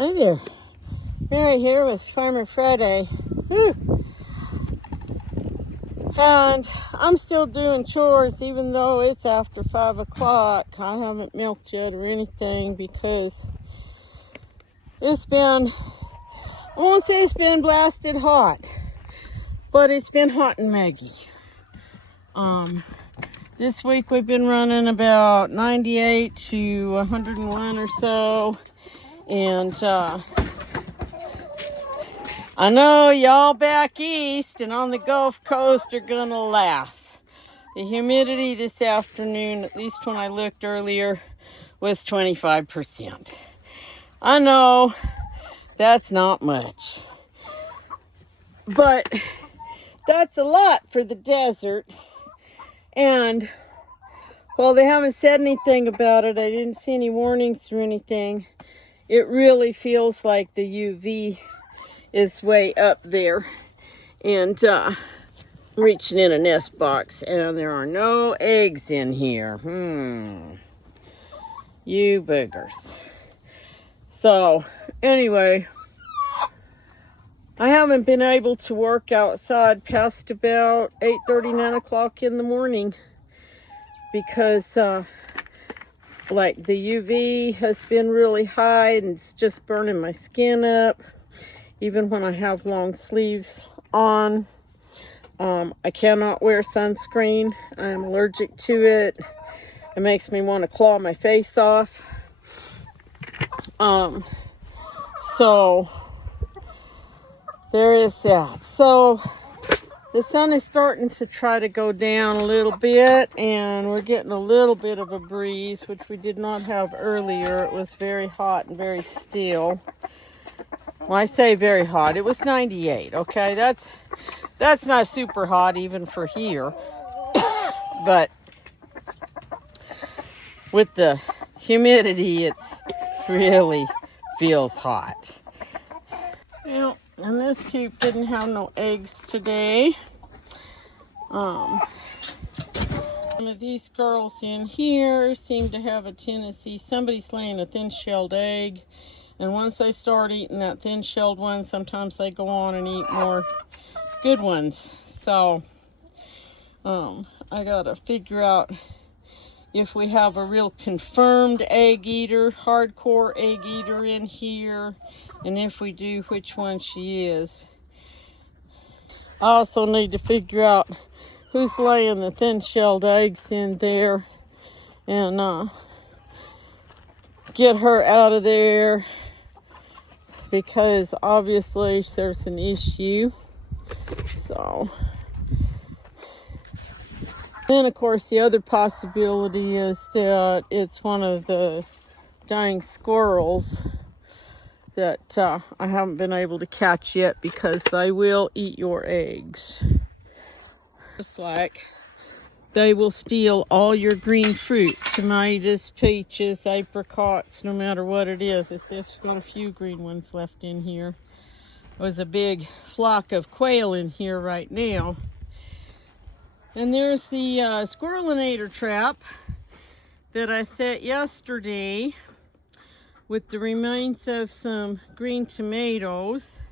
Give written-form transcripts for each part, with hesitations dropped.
Hi there, Mary here with Farmer Friday. Whew. And I'm still doing chores even though it's after 5 o'clock. I haven't milked yet or anything because it's been, I won't say it's been blasted hot, but it's been hot and muggy. This week we've been running about 98 to 101 or so. And I know y'all back east and on the Gulf Coast are gonna laugh. The humidity this afternoon, at least when I looked earlier, was 25%. I know that's not much, but that's a lot for the desert. And while they haven't said anything about it, I didn't see any warnings or anything. It really feels like the UV is way up there. And reaching in a nest box, and there are no eggs in here. You boogers. So anyway, I haven't been able to work outside past about 8:30, 9 o'clock in the morning because like the UV has been really high and it's just burning my skin up. Even when I have long sleeves on, I cannot wear sunscreen. I'm allergic to it. It makes me want to claw my face off. So there is that. So the sun is starting to try to go down a little bit, and we're getting a little bit of a breeze, which we did not have earlier. It was very hot and very still. Well, I say very hot. It was 98, okay? That's not super hot even for here. But with the humidity, it's really feels hot. Well, and this coop didn't have no eggs today. Some of these girls in here seem to have a tendency, somebody's laying a thin-shelled egg, and once they start eating that thin-shelled one, sometimes they go on and eat more good ones. So I gotta figure out if we have a real confirmed egg eater, hardcore egg eater in here, and if we do, which one she is. I also need to figure out who's laying the thin-shelled eggs in there and get her out of there, because obviously there's an issue. So then, of course, the other possibility is that it's one of the dying squirrels that I haven't been able to catch yet, because they will eat your eggs. Just like they will steal all your green fruit, tomatoes, peaches, apricots, no matter what it is. As if got a few green ones left in here. There's a big flock of quail in here right now. And there's the squirrelinator trap that I set yesterday with the remains of some green tomatoes,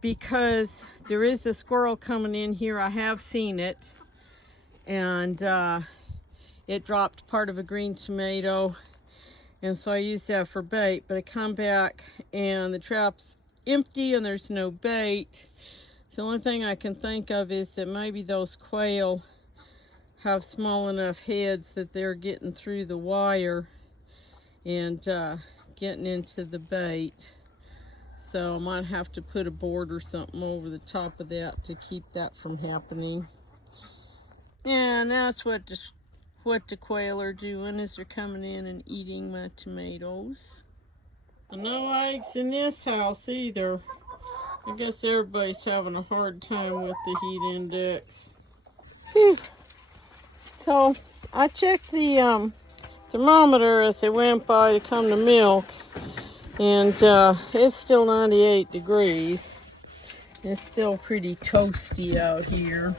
because there is a squirrel coming in here. I have seen it, and it dropped part of a green tomato, and so I used that for bait. But I come back and the trap's empty and there's no bait. The only thing I can think of is that maybe those quail have small enough heads that they're getting through the wire and getting into the bait. So I might have to put a board or something over the top of that to keep that from happening. And that's what the quail are doing, is they're coming in and eating my tomatoes. No eggs in this house either. I guess everybody's having a hard time with the heat index. Whew. So I checked the thermometer as I went by to come to milk, and it's still 98 degrees. It's still pretty toasty out here.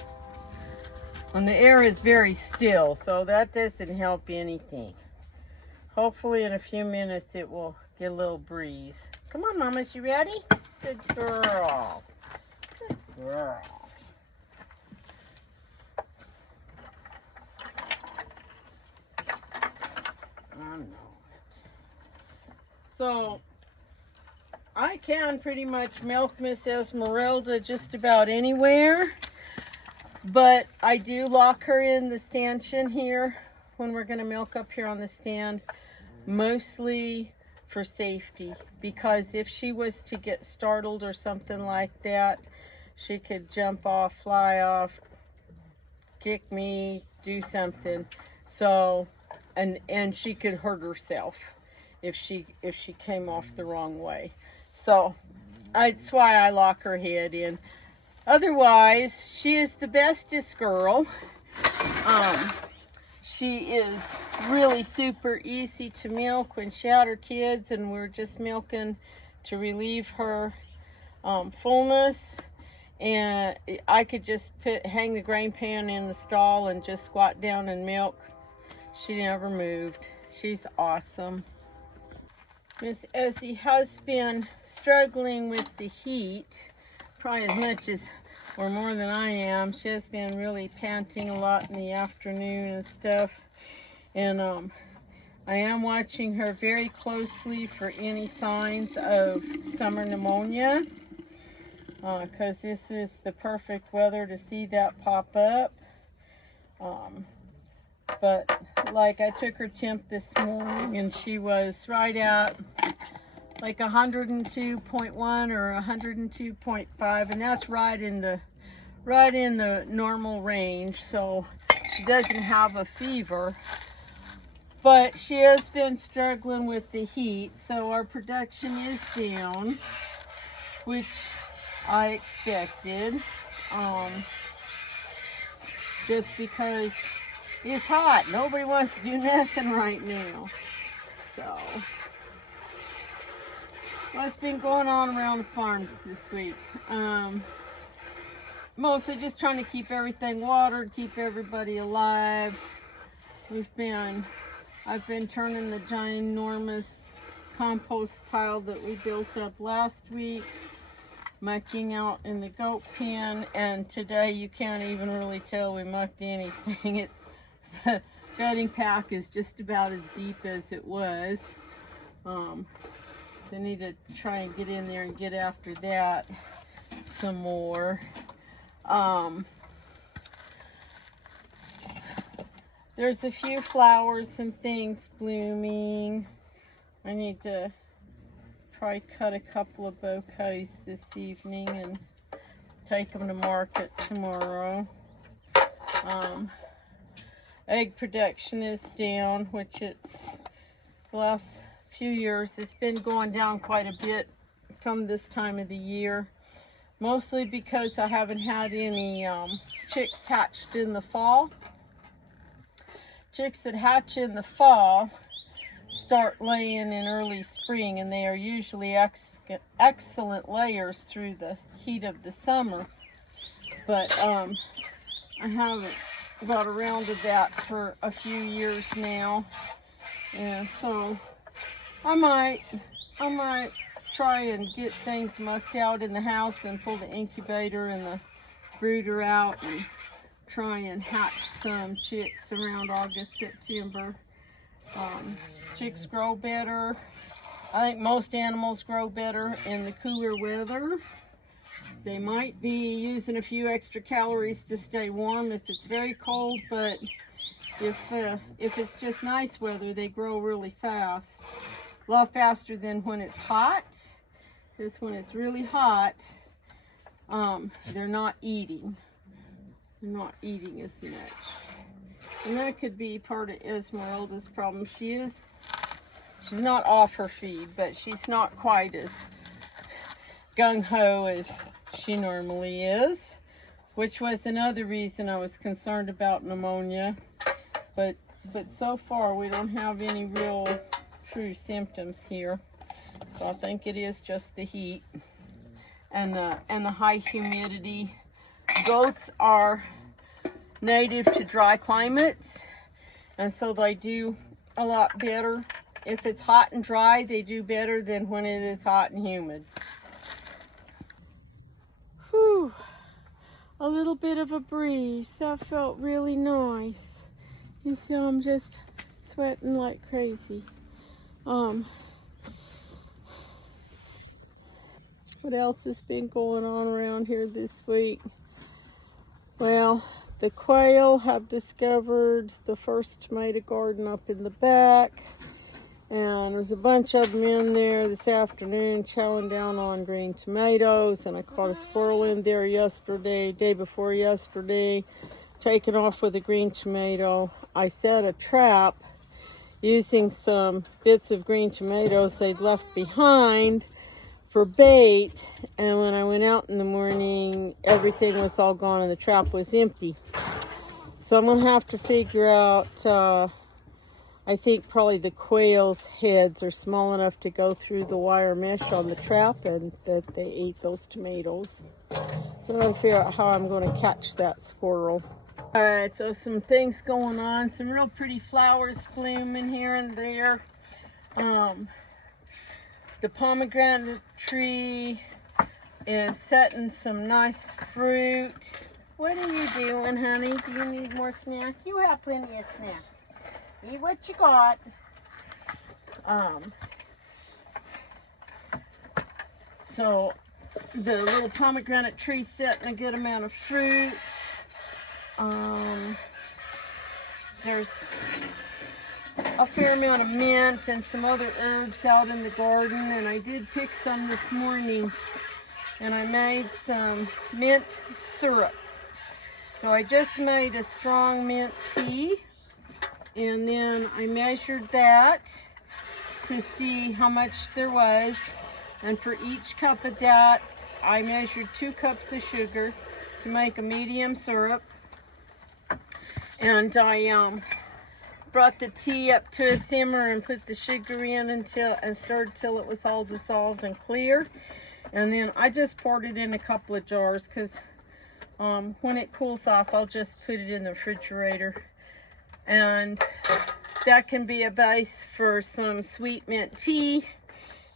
And the air is very still, so that doesn't help anything. Hopefully in a few minutes it will Get a little breeze. Come on, Mama, you ready? Good girl. Good girl. I know it. So, I can pretty much milk Miss Esmeralda just about anywhere, but I do lock her in the stanchion here when we're going to milk up here on the stand, mostly for safety, because if she was to get startled or something like that, she could jump off, fly off, kick me, do something. So, and she could hurt herself if she came off the wrong way. So that's why I lock her head in. Otherwise, she is the bestest girl. She is really super easy to milk when she had her kids and we're just milking to relieve her fullness. And I could just hang the grain pan in the stall and just squat down and milk. She never moved. She's awesome. Miss Ezzy has been struggling with the heat, probably as much as or more than I am. She has been really panting a lot in the afternoon and stuff. And I am watching her very closely for any signs of summer pneumonia, because this is the perfect weather to see that pop up. But like, I took her temp this morning and she was right at like 102.1 or 102.5, and that's right in the normal range. So she doesn't have a fever, but she has been struggling with the heat. So our production is down, which I expected, just because it's hot. Nobody wants to do nothing right now. So, what's been going on around the farm this week? Mostly just trying to keep everything watered, keep everybody alive. I've been turning the ginormous compost pile that we built up last week, mucking out in the goat pen, and today you can't even really tell we mucked anything. The gutting pack is just about as deep as it was. I need to try and get in there and get after that some more. There's a few flowers and things blooming. I need to probably cut a couple of bouquets this evening and take them to market tomorrow. Egg production is down, which it's the last few years it's been going down quite a bit from this time of the year, mostly because I haven't had any chicks hatched in the fall. Chicks that hatch in the fall start laying in early spring, and they are usually excellent layers through the heat of the summer, but I haven't got around to that for a few years now, and so I might try and get things mucked out in the house and pull the incubator and the brooder out and try and hatch some chicks around August, September. Chicks grow better. I think most animals grow better in the cooler weather. They might be using a few extra calories to stay warm if it's very cold, but if it's just nice weather, they grow really fast. A lot faster than when it's hot, because when it's really hot, they're not eating. They're not eating as much. And that could be part of Esmeralda's problem. She's not off her feed, but she's not quite as gung-ho as she normally is, which was another reason I was concerned about pneumonia. But so far we don't have any real true symptoms here. So I think it is just the heat and the high humidity. Goats are native to dry climates, and so they do a lot better if it's hot and dry, they do better than when it is hot and humid. Whew, a little bit of a breeze. That felt really nice. You see, I'm just sweating like crazy. What else has been going on around here this week? Well, the quail have discovered the first tomato garden up in the back, and there's a bunch of them in there this afternoon chowing down on green tomatoes, and I caught a squirrel in there yesterday, day before yesterday, taking off with a green tomato. I set a trap using some bits of green tomatoes they'd left behind for bait, and when I went out in the morning, everything was all gone and the trap was empty. So I'm gonna have to figure out, I think probably the quail's heads are small enough to go through the wire mesh on the trap, and that they ate those tomatoes. So I'm gonna figure out how I'm gonna catch that squirrel. All right, so some things going on, some real pretty flowers blooming here and there. The pomegranate tree is setting some nice fruit. What are you doing, honey? Do you need more snack? You have plenty of snack. Eat what you got. So the little pomegranate tree setting a good amount of fruit. There's a fair amount of mint and some other herbs out in the garden, and I did pick some this morning, and I made some mint syrup. So I just made a strong mint tea, and then I measured that to see how much there was, and for each cup of that I measured 2 cups of sugar to make a medium syrup. And I brought the tea up to a simmer and put the sugar in and stirred till it was all dissolved and clear. And then I just poured it in a couple of jars, because when it cools off, I'll just put it in the refrigerator. And that can be a base for some sweet mint tea.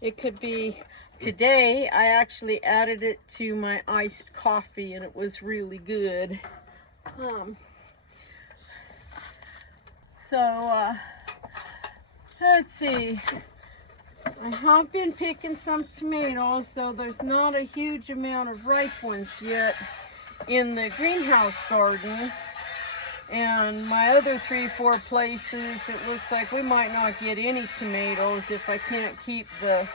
It could be, today I actually added it to my iced coffee, and it was really good. Let's see. I have been picking some tomatoes, so there's not a huge amount of ripe ones yet in the greenhouse garden. And my other 3-4 places, it looks like we might not get any tomatoes if I can't keep the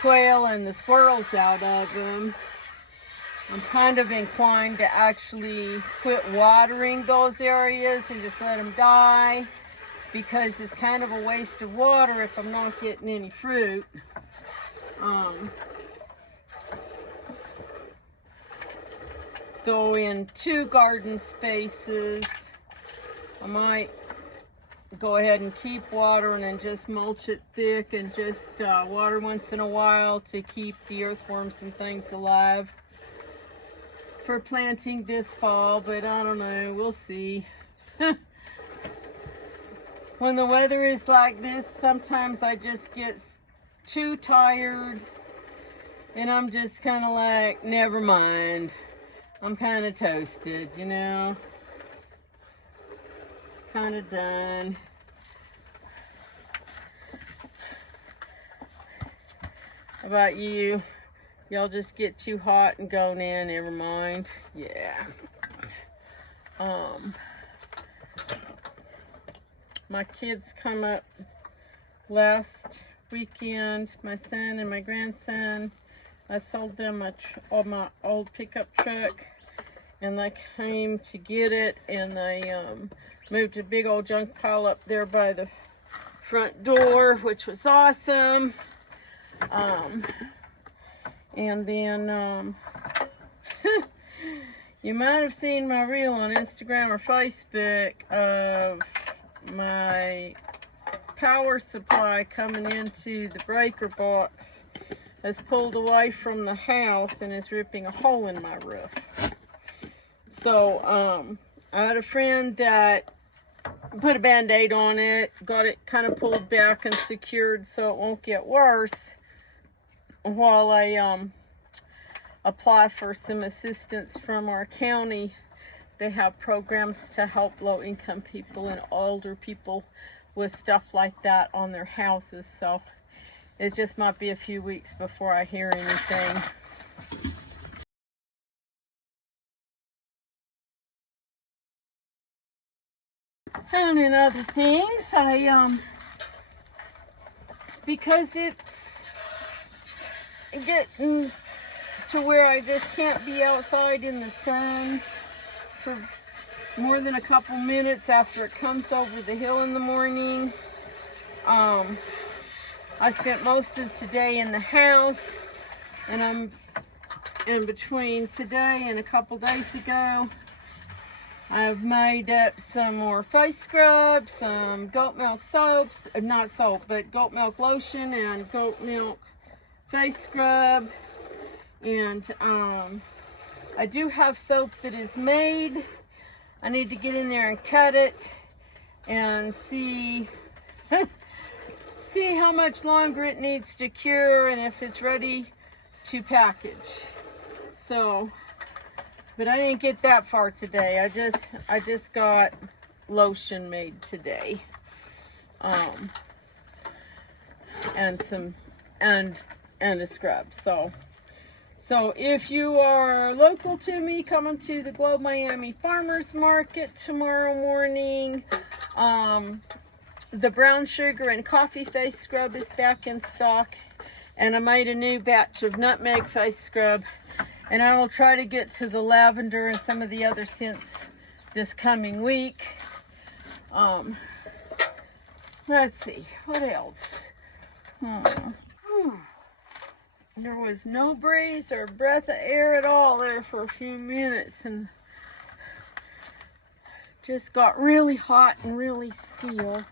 quail and the squirrels out of them. I'm kind of inclined to actually quit watering those areas and just let them die, because it's kind of a waste of water if I'm not getting any fruit. Though in 2 garden spaces, I might go ahead and keep watering and just mulch it thick and just water once in a while to keep the earthworms and things alive for planting this fall, but I don't know, we'll see. When the weather is like this, sometimes I just get too tired and I'm just kind of like, never mind. I'm kind of toasted, you know? Kind of done. How about you? Y'all just get too hot and go, nah, never mind. Yeah. My kids come up last weekend, my son and my grandson. I sold them my old pickup truck, and they came to get it, and they moved a big old junk pile up there by the front door, which was awesome. And then you might have seen my reel on Instagram or Facebook of my power supply coming into the breaker box has pulled away from the house and is ripping a hole in my roof. So I had a friend that put a band-aid on it, got it kind of pulled back and secured so it won't get worse while I apply for some assistance from our county. They have programs to help low-income people and older people with stuff like that on their houses. So it just might be a few weeks before I hear anything. And in other things, because it's getting to where I just can't be outside in the sun for more than a couple minutes after it comes over the hill in the morning. I spent most of today in the house, and I'm in between today and a couple days ago. I've made up some more face scrub, some goat milk soaps, not soap, but goat milk lotion and goat milk face scrub. And I do have soap that is made. I need to get in there and cut it and see see how much longer it needs to cure and if it's ready to package. So, but I didn't get that far today. I just got lotion made today, and a scrub. So if you are local to me, coming to the Globe Miami Farmers Market tomorrow morning, the brown sugar and coffee face scrub is back in stock, and I made a new batch of nutmeg face scrub, and I will try to get to the lavender and some of the other scents this coming week. Let's see, what else? There was no breeze or breath of air at all there for a few minutes, and just got really hot and really still.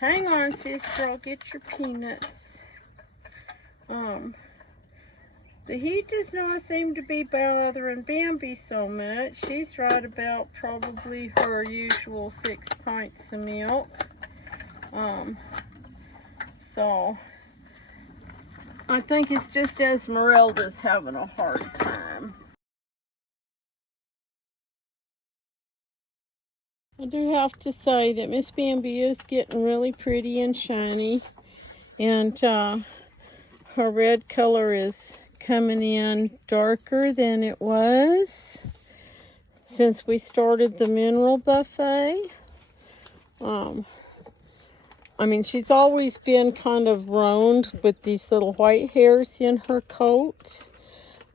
Hang on, sister, I'll get your peanuts. The heat does not seem to be bothering Bambi so much. She's right about probably her usual 6 pints of milk. So I think it's just Esmeralda's having a hard time. I do have to say that Miss Bambi is getting really pretty and shiny, and her red color is coming in darker than it was since we started the mineral buffet. I mean, she's always been kind of roaned with these little white hairs in her coat,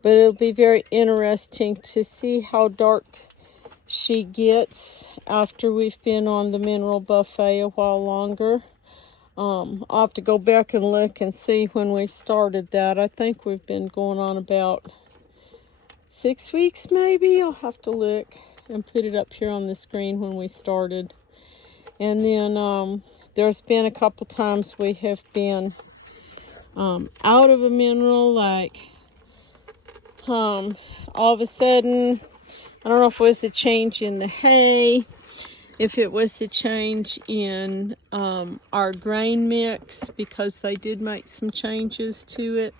but it'll be very interesting to see how dark she gets after we've been on the mineral buffet a while longer. I'll have to go back and look and see when we started that. I think we've been going on about 6 weeks maybe. I'll have to look and put it up here on the screen when we started. And then there's been a couple times we have been out of a mineral, like all of a sudden, I don't know if it was a change in the hay, if it was a change in our grain mix, because they did make some changes to it.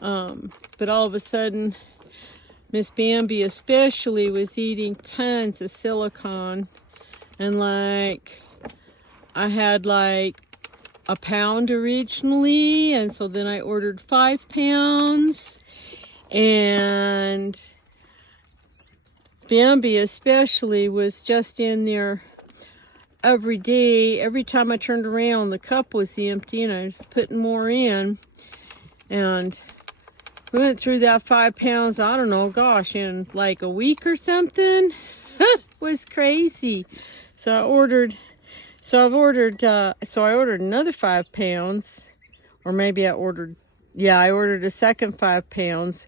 But all of a sudden, Miss Bambi especially was eating tons of silicone, and like I had like a pound originally, and so then I ordered 5 pounds, and Bambi especially was just in there every day. Every time I turned around, the cup was empty, and I was putting more in. And we went through that 5 pounds, I don't know, gosh, in like a week or something. It was crazy. So I ordered another 5 pounds, or maybe I ordered a second 5 pounds,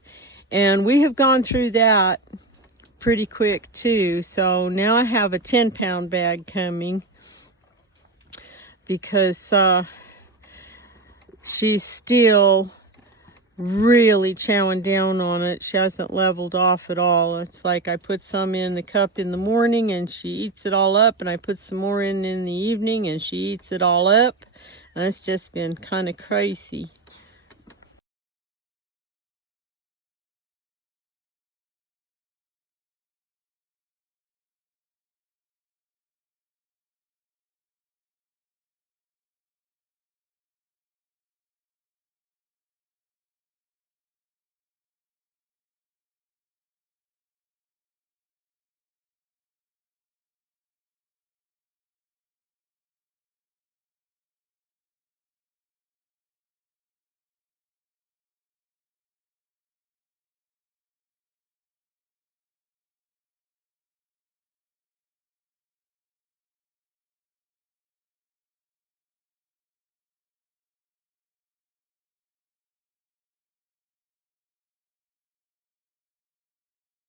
and we have gone through that pretty quick too. So now I have a 10-pound bag coming, because she's still really chowing down on it. She hasn't leveled off at all. It's like I put some in the cup in the morning and she eats it all up, and I put some more in the evening and she eats it all up. And it's just been kind of crazy.